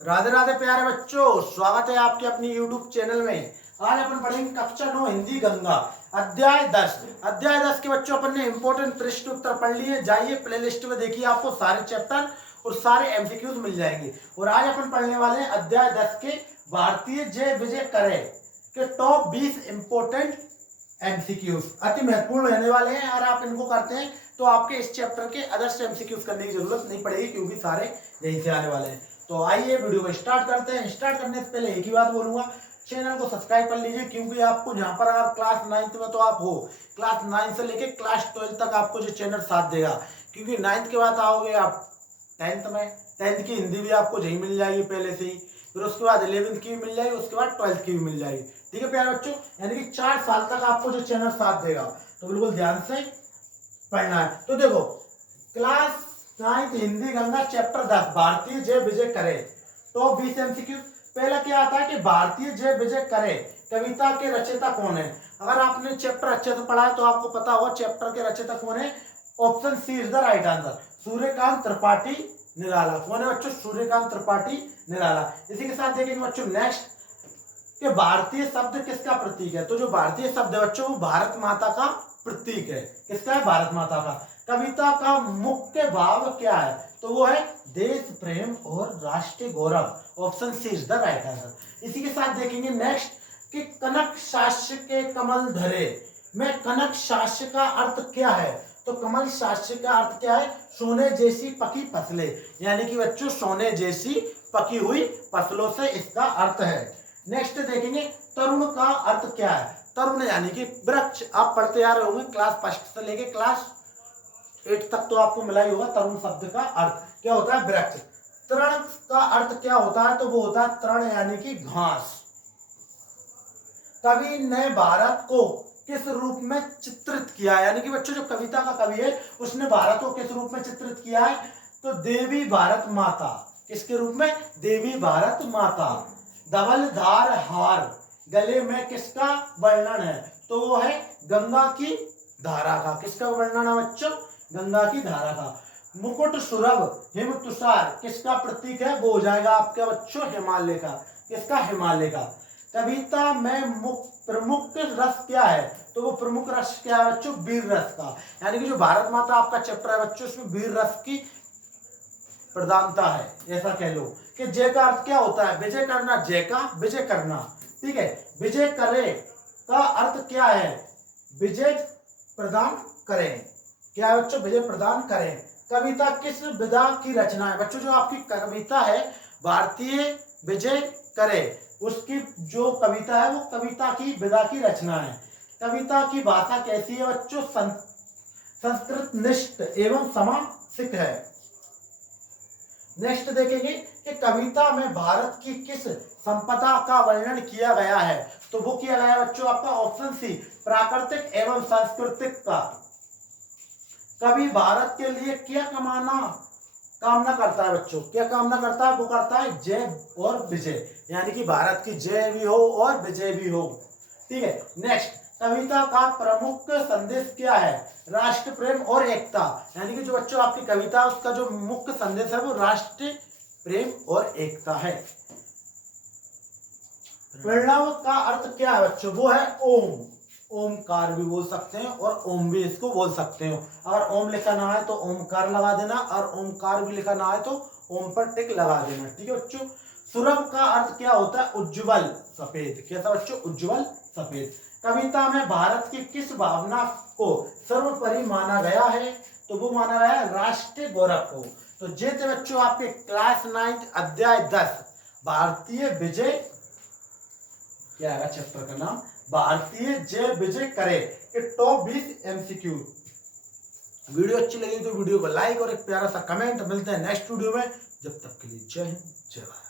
राधे राधे प्यारे बच्चों, स्वागत है आपके अपनी YouTube चैनल में। आज अपन पढ़ेंगे कक्षा 9 हिंदी गंगा अध्याय 10। अध्याय 10 के बच्चों अपन ने इंपॉर्टेंट प्रश्न उत्तर पढ़ लिए। जाइए प्लेलिस्ट में देखिए, आपको सारे चैप्टर और सारे एमसीक्यूज मिल जाएंगे। और आज अपन पढ़ने वाले हैं अध्याय 10 के भारतीय जय विजय करे के टॉप 20 इंपॉर्टेंट एमसीक्यूज अति महत्वपूर्ण रहने वाले हैं। अगर आप इनको करते हैं तो आपके इस चैप्टर के अदर्स एमसीक्यूज करने की जरूरत नहीं पड़ेगी, क्योंकि सारे यहीं से आने वाले हैं। तो आइए वीडियो को स्टार्ट करते हैं। स्टार्ट करने से पहले एक ही बात बोलूंगा, चैनल को सब्सक्राइब कर लीजिए, क्योंकि आपको जहां पर अगर क्लास 9th में तो आप हो, क्लास 9 से लेके क्लास 12 तक आपको जो चैनल साथ देगा। क्योंकि 9th के बाद आओगे आप 10th में, 10th की हिंदी भी आपको यही मिल जाएगी पहले से ही, फिर उसके बाद 11th की भी मिल जाएगी, उसके बाद 12th की भी मिल जाएगी। ठीक है प्यारे बच्चों, यानी कि 4 साल तक आपको जो चैनल साथ देगा, तो बिल्कुल ध्यान से पढ़ना है। तो देखो, class 9th Hindi Ganga chapter 10 भारतीय जय विजय करे टॉप 20 एमसीक्यू। पहला क्या आता है कि भारतीय जय विजय करे कविता के रचयिता कौन है। अगर आपने चैप्टर अच्छे से पढ़ा है तो आपको पता होगा चैप्टर के रचयिता कौन है। Option C is the right answer, Suryakant Tripathi Nirala. कौन है बच्चों? सूर्यकांत त्रिपाठी निराला। इसी के साथ देखेंगे बच्चों नेक्स्ट कि भारतीय शब्द किसका प्रतीक है। तो जो भारतीय शब्द है बच्चों, वो भारत माता का प्रतीक है। किसका है? भारत माता का। कविता का मुख्य भाव क्या है? तो वो है देश प्रेम और राष्ट्रीय गौरव। Option C is the right answer. इसी के साथ देखेंगे नेक्स्ट कि कनक शास्य के कमल धरे में कनक शास्य का अर्थ क्या है। तो कमल शास्य का अर्थ क्या है? सोने जैसी पकी फसलें, यानी कि बच्चों सोने जैसी पकी हुई फसलों से इसका अर्थ है। नेक्स्ट देखेंगे तरुण का अर्थ क्या है। तरुण यानी कि वृक्ष। आप पढ़ते आ रहे होंगे क्लास 1 से लेके क्लास 8 तक, तो आपको मिला ही होगा तरुण शब्द का अर्थ क्या होता है? वृक्ष। तृण का अर्थ क्या होता है? तो वो होता है तृण यानी कि घास। कवि ने भारत को किस रूप में चित्रित किया है? यानी कि बच्चों जो कविता का कवि है उसने भारत को किस रूप में चित्रित किया है? तो देवी भारत माता। किसके रूप में? देवी भारत माता। धवलधार हार गले में किसका वर्णन है? तो वो है गंगा की धारा का। किसका वर्णन है बच्चों? गंगा की धारा का। मुकुट सुरभ हिम तुषार किसका प्रतीक है? वो हो जाएगा आपके बच्चों हिमालय का। किसका? हिमालय का। कविता में प्रमुख रस क्या है? तो वो प्रमुख रस क्या है बच्चों? वीर रस का। यानी कि जो भारत माता आपका चैप्टर है बच्चों, उसमें वीर रस की प्रधानता है, ऐसा कह लो। कि जय का अर्थ क्या होता है? विजय करना। जय का विजय करना। ठीक है। विजय करे का अर्थ क्या है? विजय प्रदान करें। क्या है बच्चों? विजय प्रदान करें। कविता किस विधा की रचना है? बच्चों जो आपकी कविता है भारतीय विजय करे, उसकी जो कविता है वो कविता की विधा की रचना है। कविता की भाषा कैसी है बच्चों? संस्कृत निष्ठ एवं समासिक है। नेक्स्ट देखेंगे कि कविता में भारत की किस संपदा का वर्णन किया गया है। तो वो किया गया है बच्चों आपका ऑप्शन सी, प्राकृतिक एवं सांस्कृतिक का। कवि भारत के लिए क्या कामना करता है बच्चों? क्या कामना करता है? वो करता है जय और विजय, यानी कि भारत की जय भी हो और विजय भी हो। ठीक है। नेक्स्ट, कविता का प्रमुख संदेश क्या है? राष्ट्र प्रेम और एकता। यानी कि जो बच्चों आपकी कविता उसका जो मुख्य संदेश है वो राष्ट्र प्रेम और एकता है। प्रणव का अर्थ क्या है बच्चों? वो है ओम। ओमकार भी बोल सकते हैं और ओम भी इसको बोल सकते हो। अगर ओम लिखा ना है तो ओमकार लगा देना, और ओमकार भी लिखा ना है तो ओम पर टिक लगा देना। ठीक है बच्चों। सुरभ का अर्थ क्या होता है? उज्ज्वल सफेद। कैसा बच्चों? उज्ज्वल सफेद। कविता में भारत की किस भावना को सर्वोपरि माना गया है? तो वो माना गया है राष्ट्रीय गौरव को। तो जे थे बच्चों आपके क्लास 9 अध्याय 10 भारतीय विजय, क्या है चैप्टर का नाम? भारतीय जय विजय करे के टॉप 20 एमसीक्यू। वीडियो अच्छी लगी तो वीडियो को लाइक और एक प्यारा सा कमेंट। मिलते हैं नेक्स्ट वीडियो में, जब तक के लिए जय हिंद जय भारत।